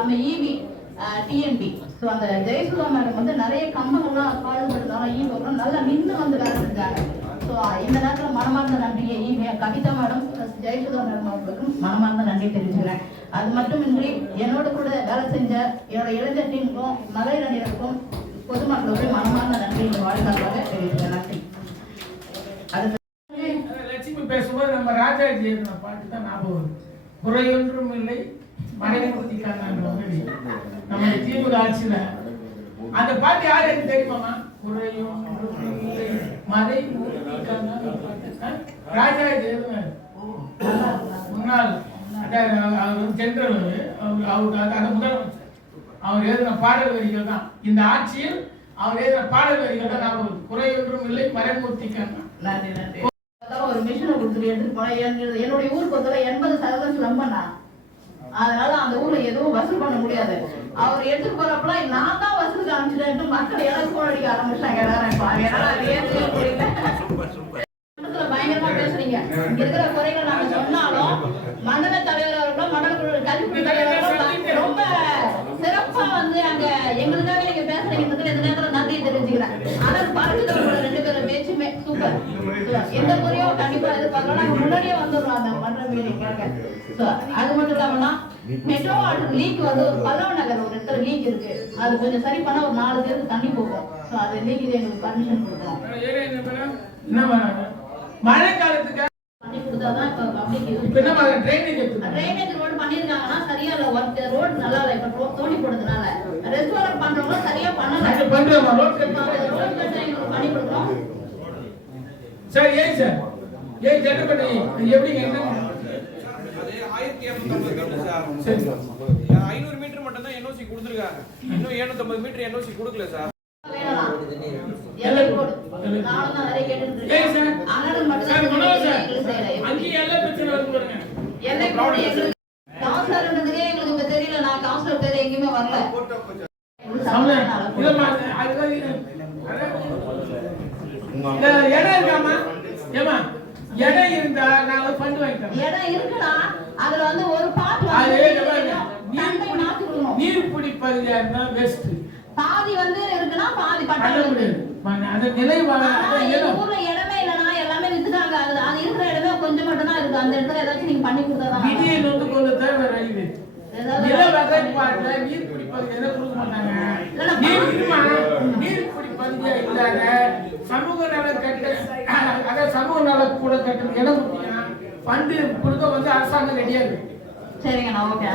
நம்ம EB DNB so அந்த Jayasudha madam வந்து நிறைய கம்பங்கள்லாம் பாடுபடுறாங்க ஈபோக்கெல்லாம் நல்லா நின்று வந்து வேலை செஞ்சாங்க. ஸோ இந்த நேரத்தில் மனமார்ந்த நன்றியை ஈபியா Kavitha madam plus Jayasudha madam அவர்களுக்கும் மனமார்ந்த நன்றி தெரிவிச்சுக்கிறேன். அது மட்டுமின்றி என்னோட கூட வேலை செஞ்ச என்னோட இளைஞர் டீமுக்கும் மலையிலருக்கும் பொதுமக்களுக்கும் மனமார்ந்த நன்றி இந்த வாழ்க்கைக்காக தெரிவிச்சுக்கிறேன். நன்றி. அது லட்சுமி பேசும்போது நம்ம ராஜாஜி பாட்டு தான் ஞாபகம் குறையொன்றும் இல்லை மறைமுகத்திக்கான நம்ம திமுக ஆட்சியில. அந்த பாட்டு யாரு எனக்கு தெரியுமாமா குறையும் இல்லை மறைமுகத்திக்கான பாட்டு ஆ? முன்னாள். அவர் வந்து ஜெனரல் அவர் அவருக்கு அந்த முதலமைச்சர். அவர் எழுதின பாடல் வரிகள் தான். இந்த ஆட்சியில் அவர் எழுதின பாடல் வரிகள் தான் ஞாபகம் வருது. குறையொன்றும் இல்லை மறைமுகத்திக்கான நன்றி ஒரு மிஷினை கொடுத்துட்டு எடுத்துட்டு போனேன் என்னுடைய ஊருக்கு பொறுத்தவரை எண்பது சதவீதம் ஸ்லம்பண்ணா அதனால அந்த ஊர்ல எதுவும் வசூல் பண்ண முடியாது. அவர் எடுத்துட்டு போறப்பலாம் நான் தான் வசூல் காமிச்சிட்டேன். மக்கள் எனக்கு போன் அடிக்க ஆரம்பிச்சிட்டாங்க எல்லாரும். பயங்கரமா பேசுறீங்க இங்க இருக்கிற குறைகள் நாங்க சொன்னாலும் மண்டல தலைவர் அவர்களும் மண்டல கல்விக்குழு தலைவர் ரொம்ப சிறப்பா வந்து அங்க எங்களுக்காக நீங்க பேசுறீங்கிறதுக்கு இந்த நேரத்துல நன்றி தெரிஞ்சுக்கிறேன் ஆனால் பார்த்துட்டு எந்த குறையும் கண்டிப்பா எதிர்பார்க்கலாம். நாங்க முன்னாடியே வந்துடுறோம் அந்த மன்ற அது மட்டும் இல்லாமன்னா மெட்ரோ வாட்டர் லீக் வந்து ஒரு பல்லவ நகர் ஒரு இடத்துல லீக் இருக்கு. அது கொஞ்சம் சரி பண்ணா ஒரு நாலு பேருக்கு தண்ணி போகும். ஸோ அது லீக் எங்களுக்கு பர்மிஷன் கொடுக்கணும். என்ன பண்ணாங்க? மழை காலத்துக்கு பண்ணி கொடுத்தாதான் இப்போ பப்ளிக் இப்ப என்ன. ட்ரைனேஜ் ரோடு பண்ணிருக்காங்கன்னா சரியா இல்ல ஒர்க் ரோடு நல்லா இல்ல. இப்ப தோண்டி போடுறதுனால ரெஸ்டாரண்ட் பண்றவங்க சரியா பண்ணல. பண்றோமா? ரோடு கட்ட எங்களுக்கு பண்ணி கொடுக்கணும் சார் ஏன் சார்? ஏன் ஜெட்டப்பட்டி இது எப்படிங்க என்ன? ஐநூறு மீட்டர் மட்டும் தான் என்ஓசி கொடுத்துருக்காங்க. இன்னும் எழுநூத்தம்பது மீட்டர் என்ஓசி கொடுக்கல சார். எங்களுக்கு தெரியல. நான் பேர் எங்கேயுமே வரல அவங்க இல்லம்மா அதுதான் இது. இந்த இடம் இருக்காமா ஏமா இடம் இருந்தா நான் ஒரு ஃபண்ட் வாங்கிட்டேன் இடம் இருக்குடா. அதுல வந்து ஒரு பாட்டு அது. நீர் பிடி பகுதியா இருந்தா பெஸ்ட் பாதி வந்து இருக்குன்னா பாதி அந்த எங்க இடம். ஊர்ல இடமே இல்லைன்னா எல்லாமே வித்துட்டாங்க. அது அது இருக்கிற இடமே கொஞ்சம் மட்டும் தான் இருக்கு. அந்த இடத்துல ஏதாச்சும் நீங்க பண்ணி கொடுத்தாதான் நல்லா விதியை நொந்து கொண்டு தான் வேற வழி. இல்லை. ஏதாவது நில வகைப்பாட்டுல நீர் பிடி பகுதியில சமூக நல கட்ட அதாவது சமூக நல கூட கட்ட இடம் ஃபண்டு கொடுக்க வந்து அரசாங்கம் ரெடியா இருக்கு. சரிங்கண்ணா ஓகே.